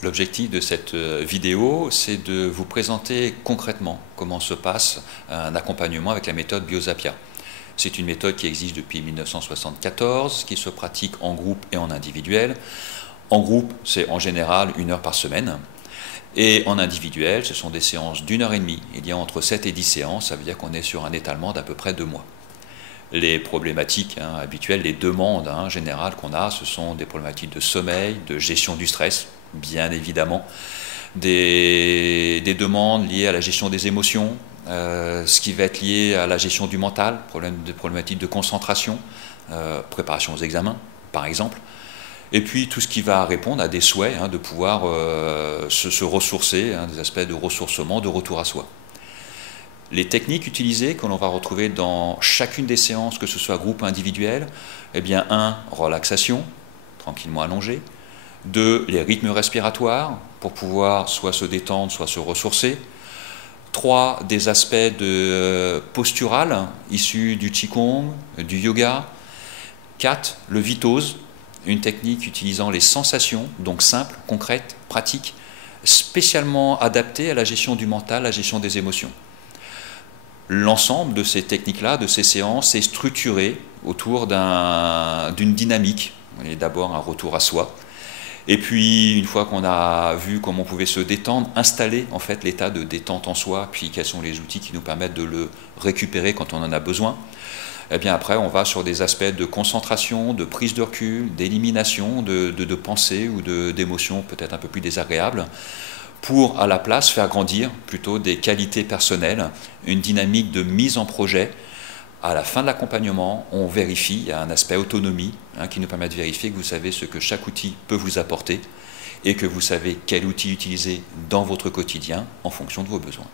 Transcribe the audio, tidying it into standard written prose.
L'objectif de cette vidéo, c'est de vous présenter concrètement comment se passe un accompagnement avec la méthode BioZapia. C'est une méthode qui existe depuis 1974, qui se pratique en groupe et en individuel. En groupe, c'est en général 1 heure par semaine. Et en individuel, ce sont des séances d'1 heure et demie. Il y a entre 7 et 10 séances, ça veut dire qu'on est sur un étalement d'à peu près 2 mois. Les problématiques habituelles, les demandes générales qu'on a, ce sont des problématiques de sommeil, de gestion du stress, bien évidemment, des demandes liées à la gestion des émotions, ce qui va être lié à la gestion du mental, des problématiques de concentration, préparation aux examens, par exemple, et puis tout ce qui va répondre à des souhaits de pouvoir se ressourcer, des aspects de ressourcement, de retour à soi. Les techniques utilisées que l'on va retrouver dans chacune des séances, que ce soit groupe ou individuel, eh bien 1, relaxation, tranquillement allongé. 2, les rythmes respiratoires, pour pouvoir soit se détendre, soit se ressourcer. 3, des aspects de postural, issus du Qigong, du yoga. 4, le Vitose, une technique utilisant les sensations, donc simple, concrète, pratique, spécialement adaptée à la gestion du mental, à la gestion des émotions. L'ensemble de ces techniques-là, de ces séances, est structuré autour d'une dynamique. D'abord un retour à soi, et puis une fois qu'on a vu comment on pouvait se détendre, installer en fait l'état de détente en soi, puis quels sont les outils qui nous permettent de le récupérer quand on en a besoin. Et bien après on va sur des aspects de concentration, de prise de recul, d'élimination de pensées ou d'émotions peut-être un peu plus désagréables, pour à la place faire grandir plutôt des qualités personnelles, une dynamique de mise en projet. À la fin de l'accompagnement, on vérifie, il y a un aspect autonomie qui nous permet de vérifier que vous savez ce que chaque outil peut vous apporter et que vous savez quel outil utiliser dans votre quotidien en fonction de vos besoins.